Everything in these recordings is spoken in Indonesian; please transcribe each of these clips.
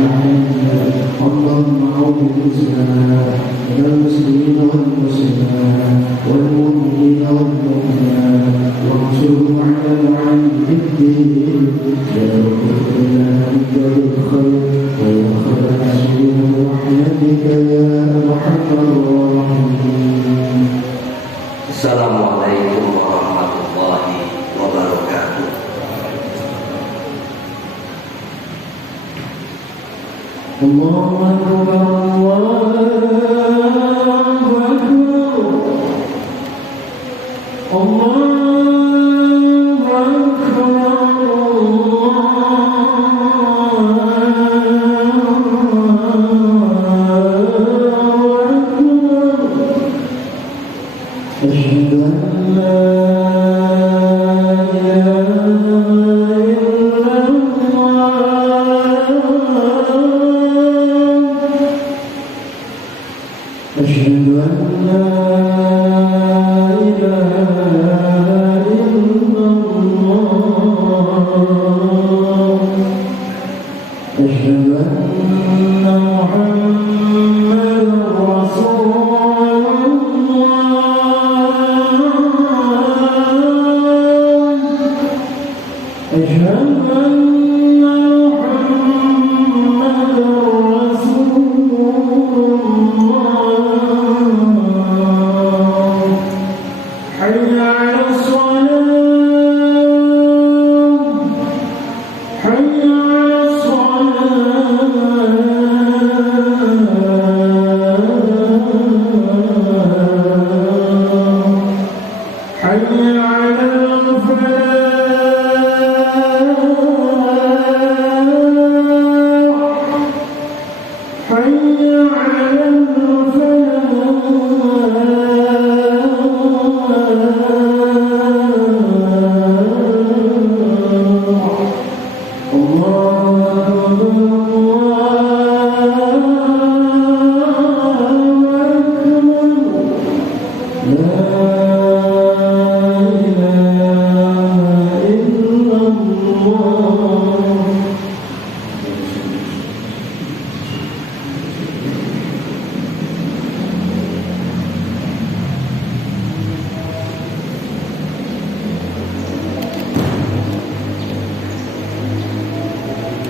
اللهم اعوذ بالاسلام والمسلمين والمسلمات والمؤمنين والمؤمنات وانصرهم على العالم بالدين يا رب لنا من الخير ويا خير العالمين برحمتك يا ارحم الراحمين. Assalamualaikum warahmatullahi wabarakatuh. Allahu Akbar, Allahu Akbar, Allahu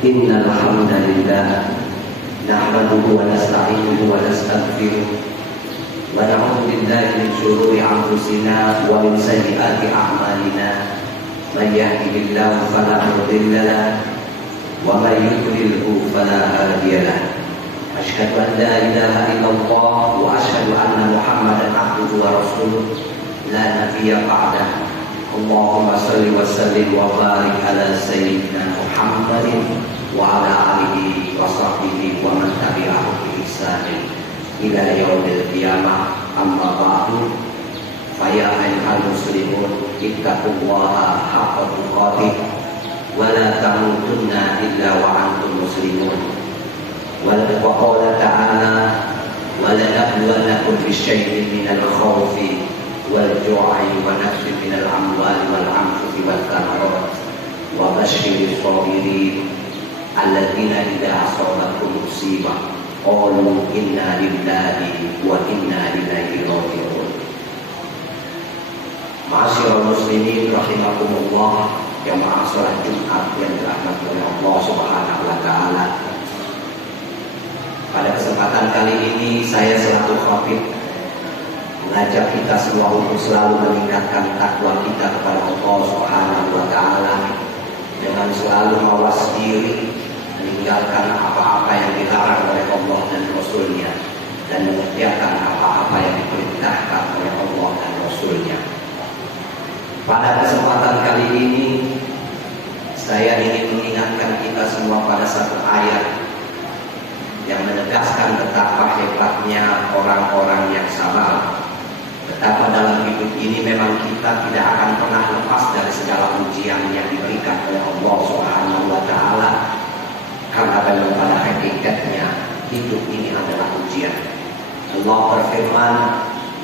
Innal hamdalillah nahmaduhu wa nasta'inuhu wa nastaghfiruh wa na'udzu billahi min shururi anfusina wa min sayyiati a'malina. Man yahdihillahu fala mudilla lahu wa man yudlilhu fala hadiya lahu. Asyhadu an la ilaha illallah wa asyhadu anna Muhammadan abduhu wa rasuluh la nabiyya ba'dahu. Allahumma shalli wa sallim wa barik ala sayyidina Muhammadin wa ala alihi wa sahbihi wa man tabi'ahu bi ihsanin ila yaumil qiyamah. Amma ba'du, fa ya ayyuhal muslimun ittaqullaha haqqa tuqatih wa la tamutunna illa wa antum muslimun. Wa qala ta'ala wa la nabluwannakum bisyai'in minal khawfi wal ju'i wa nafsin minal amwali wal anfusi wat thamarat wa basyiris sabirin alladzina idza asabathum musibah qalu inna lillahi wa inna ilaihi raji'un. Ma'asyiral muslimin rahimakumullah, jamaah salat Jumat yang dirahmati oleh Allah Subhanahu wa taala. Pada kesempatan kali ini saya selaku khatib mengajak kita semua untuk selalu meningkatkan takwa kita kepada Allah Subhanahu wa taala dengan selalu mawas diri, meninggalkan apa-apa yang dilarang oleh Allah dan Rasul-Nya, dan mengerjakan apa-apa yang diperintahkan oleh Allah dan Rasul-Nya. Pada kesempatan kali ini saya ingin mengingatkan kita semua pada satu ayat yang menegaskan betapa hebatnya orang-orang yang sabar. Betapa dalam hidup ini memang kita tidak akan pernah lepas dari segala ujian yang diberikan oleh Allah Subhanahu wa taala. Karena memang pada hakikatnya hidup ini adalah ujian. Allah berfirman,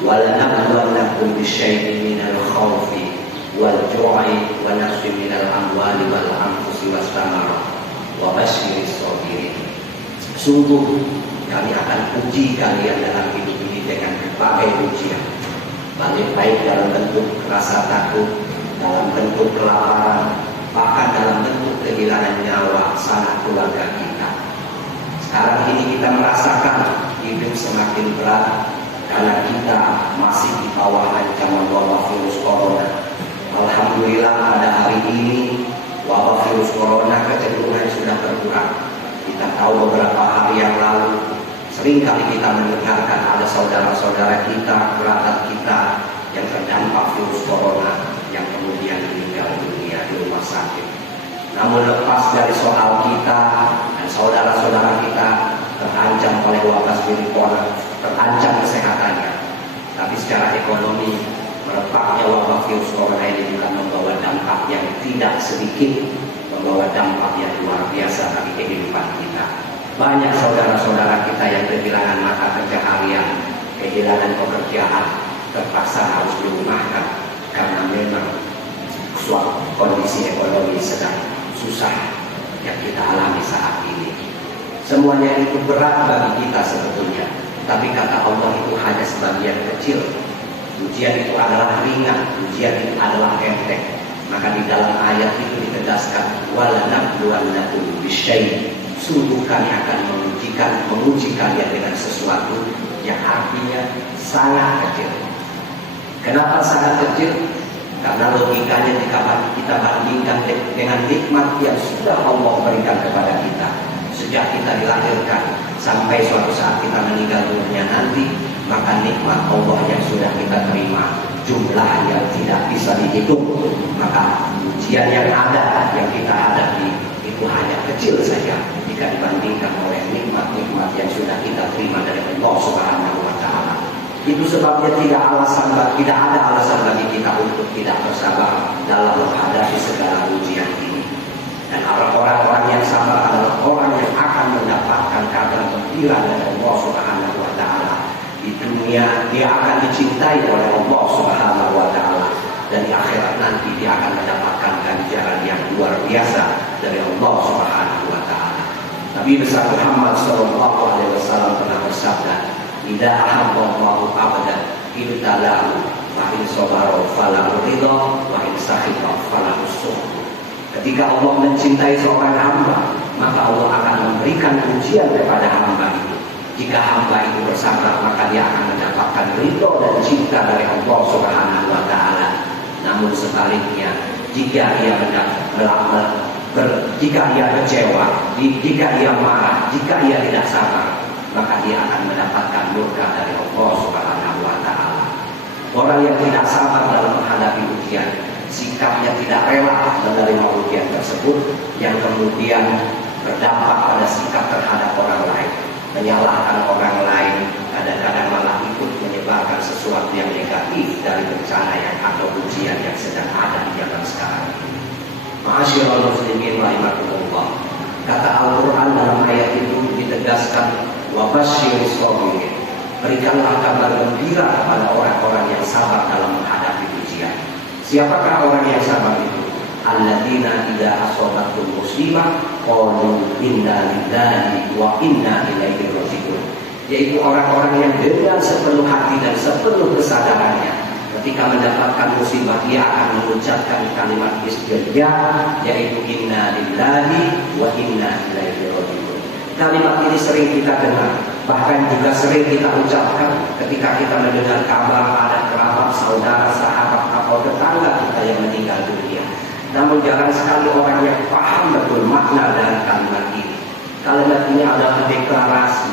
"Wa lanabluwannakum bisyai'in minal khawfi wal ju'i wa nafsin minal amwali wal anfusi was thamarat wa basyiris sabirin." Sungguh kami akan uji kalian dalam hidup ini dengan berbagai ujian. Baik dalam bentuk rasa takut, dalam bentuk kelaparan, bahkan dalam bentuk kehilangan nyawa sanak keluarga kita. Sekarang ini kita merasakan hidup semakin berat karena kita masih di bawah ancaman wabah virus corona. Alhamdulillah pada hari ini wabah virus corona kecenderungan sudah berkurang. Kita tahu beberapa hari yang lalu seringkali kita mendengarkan ada saudara-saudara kita, kerabat kita yang terdampak virus corona yang kemudian meninggal dunia di rumah sakit. Namun lepas dari soal kita dan saudara-saudara kita terancam oleh wabah virus corona, terancam kesehatannya, tapi secara ekonomi merebaknya wabah virus corona ini juga membawa dampak yang tidak sedikit, membawa dampak yang luar biasa bagi kehidupan kita. Banyak saudara-saudara kita yang kehilangan mata pencaharian, kehilangan pekerjaan, terpaksa harus dirumahkan karena memang suatu kondisi ekonomi sedang susah yang kita alami saat ini. Semuanya itu berat bagi kita sebetulnya, tapi kata Allah itu hanya sebagian kecil. Ujian itu adalah ringan, ujian itu adalah enteng. Maka di dalam ayat itu ditegaskan walanabluwannakum bisyai', sungguh kami akan menguji kalian dengan sesuatu yang artinya sangat kecil. Kenapa sangat kecil? Karena logikanya jika kita bandingkan dengan nikmat yang sudah Allah berikan kepada kita sejak kita dilahirkan sampai suatu saat kita meninggal dunia nanti, maka nikmat Allah yang sudah kita terima jumlah yang tidak bisa dihitung. Maka ujian yang ada, yang kita hadapi itu hanya kecil saja jika dibandingkan oleh nikmat-nikmat yang sudah kita terima dari Allah Subhanahu wa Ta'ala. Itu sebabnya tidak ada alasan bagi kita untuk tidak bersabar dalam menghadapi segala ujian ini. Dan orang-orang yang sabar adalah orang yang akan mendapatkan kabar gembira dari Allah Subhanahu wa Ta'ala. Di dunia dia akan dicintai oleh Allah Subhanahu wa Ta'ala, dan di akhirat nanti dia akan mendapatkan ganjaran yang luar biasa dari Allah Subhanahu wa Ta'ala. Nabi besar Muhammad sallallahu alaihi wasallam pernah bersabda, "Idza ahabballahu 'abdan ibtalahu, wa in sabara falahu ridha, wa in sakhita falahu sukhط." Ketika Allah mencintai seorang hamba, maka Allah akan memberikan ujian kepada hamba itu. Jika hamba itu bersabar, maka dia akan mendapatkan ridha dan cinta dari Allah Subhanahu wa Ta'ala. Namun sebaliknya, jika ia jika ia kecewa, jika ia marah, jika ia tidak sabar, maka dia akan mendapatkan murka dari Allah Subhanahu wa Ta'ala. Orang yang tidak sabar dalam menghadapi ujian, sikapnya tidak rela menerima ujian tersebut, yang kemudian berdampak pada sikap terhadap orang lain, menyalahkan orang lain, kadang-kadang malah ikut menyebarkan sesuatu yang negatif dari bencana yang atau ujian yang sedang ada di zaman sekarang. Ma'asyiral muslimin rahimakumullah. Kata Al-Quran dalam ayat itu ditegaskan, wa basyyiris sabirin, berikanlah kabar gembira kepada orang-orang yang sabar dalam menghadapi ujian. Siapakah orang yang sabar itu? Alladzina idza asabathum musibah qalu inna lillahi wa inna ilaihi raji'un. Yaitu orang-orang yang dengan sepenuh hati dan sepenuh kesadarannya ketika mendapatkan musibah dia akan mengucapkan kalimat istirja, yaitu inna lillahi wa inna ilaihi raji'un. Kalimat ini sering kita dengar, bahkan juga sering kita ucapkan ketika kita mendengar kabar ada kerabat, saudara, sahabat atau tetangga kita yang meninggal dunia. Namun jarang sekali orang yang paham betul makna dari kalimat ini. Kalimat ini adalah deklarasi,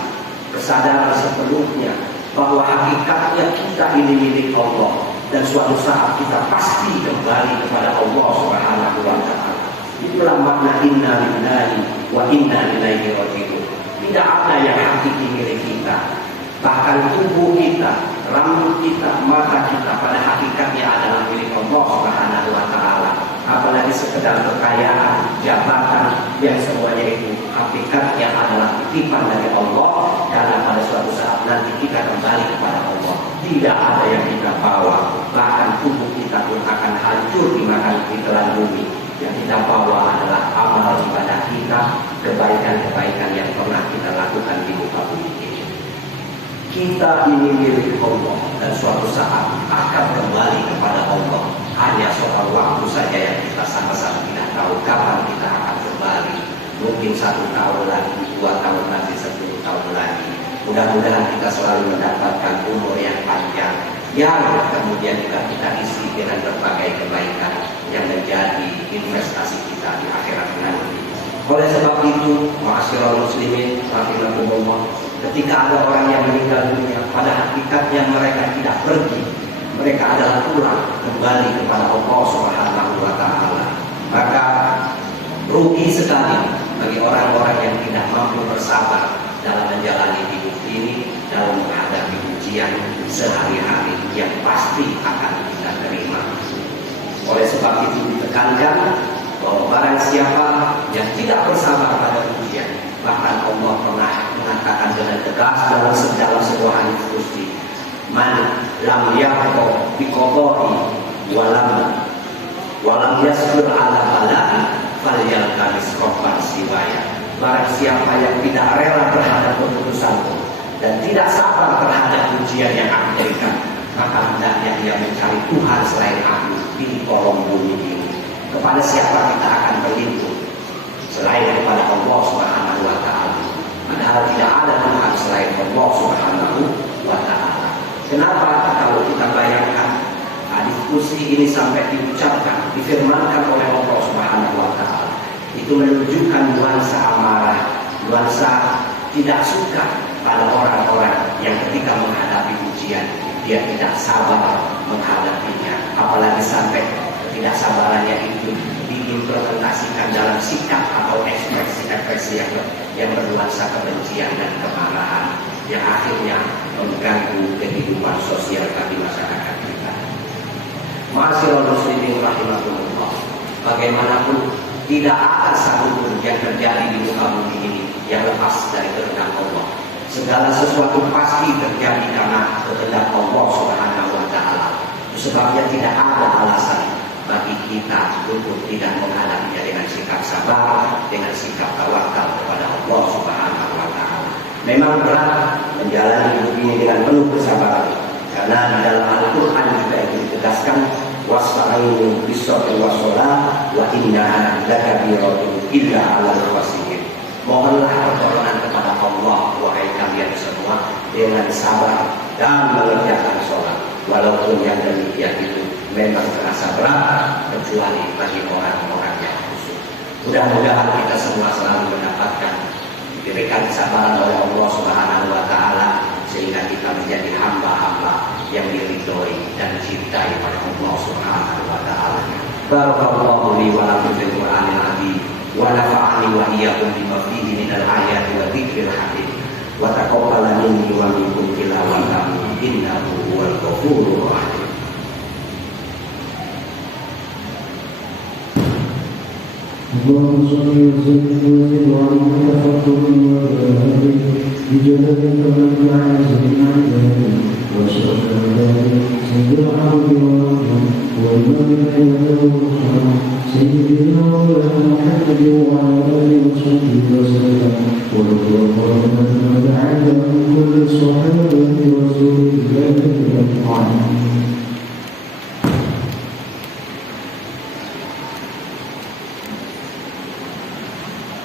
kesadaran sepenuhnya bahwa hakikatnya kita ini milik Allah, dan suatu saat kita pasti kembali kepada Allah Subhanahu wa Ta'ala. Itulah makna inna lillahi wa inna ilaihi raji'un. Tidak ada yang hakiki milik kita. Bahkan tubuh kita, rambut kita, mata kita pada hakikatnya adalah milik Allah Subhanahu wa Ta'ala. Apalagi sekedar kekayaan, jabatan, yang semuanya itu hakikatnya adalah titipan dari Allah, karena pada suatu saat nanti kita kembali kepada Allah. Tidak ada yang kita bawa, bahkan tubuh kita pun akan hancur dimakan ditelan bumi. Yang kita bawa adalah amal ibadah kita, kebaikan-kebaikan yang pernah kita lakukan Kita ini milik Allah dan suatu saat akan kembali kepada Allah. Hanya soal waktu saja yang kita sama-sama tidak tahu kapan kita akan kembali. Mungkin 1 tahun lagi, 2 tahun lagi, 10 tahun lagi. Mudah-mudahan kita selalu mendapatkan umur yang panjang, yang kemudian juga kita isi dengan berbagai kebaikan yang menjadi investasi kita di akhirat nanti. Oleh sebab itu, ma'asyiral muslimin rahimakumullah, ketika ada orang yang meninggal dunia, pada hakikatnya mereka tidak pergi, mereka adalah pulang kembali kepada Allah Subhanahu wa Ta'ala. Maka rugi sekali bagi orang-orang yang tidak mampu bersabar dalam menjalani hidup ini, dalam menghadapi ujian sehari-hari yang pasti akan kita terima. Oleh sebab itu ditekankan bahwa barang siapa yang tidak bersabar pada ujian, bahkan Allah pernah mengatakan dengan tegas dalam sebuah hadis qudsi, man lam yaqo biqada'i walam yasbir ala bala'i falyaltamis rabban siwaya. Barang siapa yang tidak rela terhadap keputusanku dan tidak sabar terhadap ujian yang aku berikan, maka hendaknya dia mencari Tuhan selain aku di kolong bumi ini. Kepada siapa kita akan berlindung selain kepada Allah Subhanahu wa Ta'ala? Padahal tidak ada Tuhan selain Allah Subhanahu wa Ta'ala. Kenapa? Kalau kita bayangkan hadis qudsi ini sampai diucapkan, difirmankan oleh Allah Subhanahu wa Ta'ala, itu menunjukkan nuansa amarah, nuansa tidak suka pada orang-orang yang ketika menghadapi ujian dia tidak sabar menghadapinya, apalagi sampai ketidaksabarannya itu diimplementasikan dalam sikap atau ekspresi yang bernuansa kebencian dan kemarahan yang akhirnya mengganggu kehidupan sosial di masyarakat kita. Ma'asyiral muslimin rahimakumullah, bagaimanapun tidak ada satupun yang terjadi di muka bumi ini yang lepas dari kehendak Allah. Segala sesuatu pasti terjadi karena kehendak Allah Subhanahu wa Ta'ala. Sebabnya tidak ada alasan bagi kita untuk tidak menghadapinya dengan sikap sabar, dengan sikap tawakal kepada Allah Subhanahu wa Ta'ala. Memang berat menjalani hidup ini dengan penuh kesabaran, karena di dalam Al-Quran juga itu ditegaskan, wasta'inu bis-sabri was-shalah wa innaha lakabiratun illa 'alal khashiyin. Mohonlah pertolongan kepada Allah, wahai kalian semua, dengan sabar dan mengerjakan sholat. Walaupun yang demikian itu memang terasa berat, kecuali bagi orang-orang yang khusyuk. Mudah-mudahan kita semua selalu mendapatkan diberikan kesabaran oleh Allah Subhanahu wa Ta'ala, sehingga kita menjadi hamba-hamba yang diridhoi dan dicintai oleh Allah Subhanahu wa Ta'ala. Barakallahu li wa lakum fil Qur'anil azim wa nafa'ani wa iyyakum bima fihi minal ayati wa dzikril hakim wa taqabbala minni wa minkum tilawatahu innahu huwal ghafurur rahim. اللهم صل وسلم وزد وعلم تفضل وبارك بجلالك من عز عجل واشرف ذلك سيد العرب والرحم والملك والرحم سيدنا مولانا محمد وعلى اله وصحبه وسلم ورضي الله عمن بعد عن كل صحابه رسول الله اجمعين.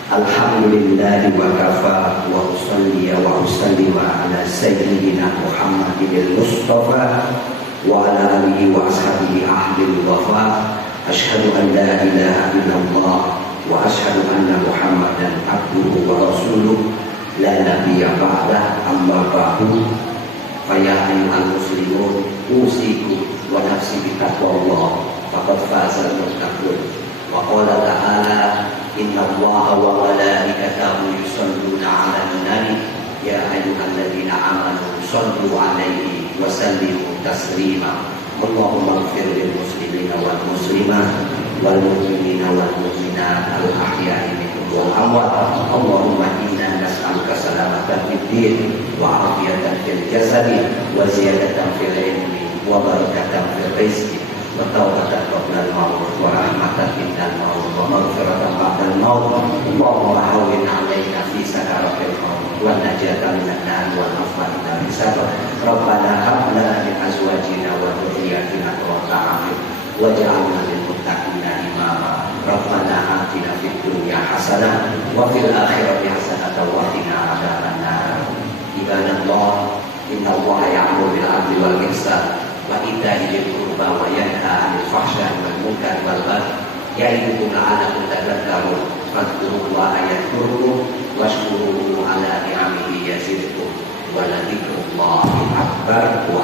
Alhamdulillah wa kafa wa usalli wa usallim ala sayyidina Muhammadin al-Mustafa wa ala alihi wa ashabihi ahlil wafa. Asyhadu an la ilaha illallah wa asyhadu anna Muhammadan abduhu wa rasuluh la nabiyya ba'dah, amma ba'du. Fa ya ayyuhal muslimun, usikum wa nafsi bi taqwallah faqad faza al-muttaqun. Wa qala ta'ala, inna allaha wa malaikatahu yusalluna 'alan nabi ya ayyuhalladzina amanu sallu 'alaihi wa sallimu taslima. Allahumma ighfir lil muslimina wal muslimat wal mu'minina wal mu'minat al ahya'i minhum wal amwat. Allahumma inna nas'aluka salamatan fid din wa 'afiyatan fil jasadi wa ziyadatan fil ilmi wa barakatan fil rizqi wa tawbatan qabla al-maut wa rahmatan indal maut wa maghfiratan ba'dal maut. Allahumma hawwin 'alaina fi sakaratil maut wa najatan minan nar wal afwa min ihsana. Rabbana hab lana min azwajina wa dhurriyyatina qurrata a'yun waj'alna lil muttaqina imama. Rabbana atina fid dunya hasanah wa fil akhirati hasanah wa qina adzabannar. Ibadallah, innallaha ya'muru bil 'adli wal ihsan wa ita'i dzil qurba wa yanha 'anil fahsya'i wal munkari wal baghi ya'idukum la'allakum tadhakkarun. Fadhkurullaha yadhkurkum washkuruhu 'ala ni'amihi yazidkum wa la dzikrullahi akbar wa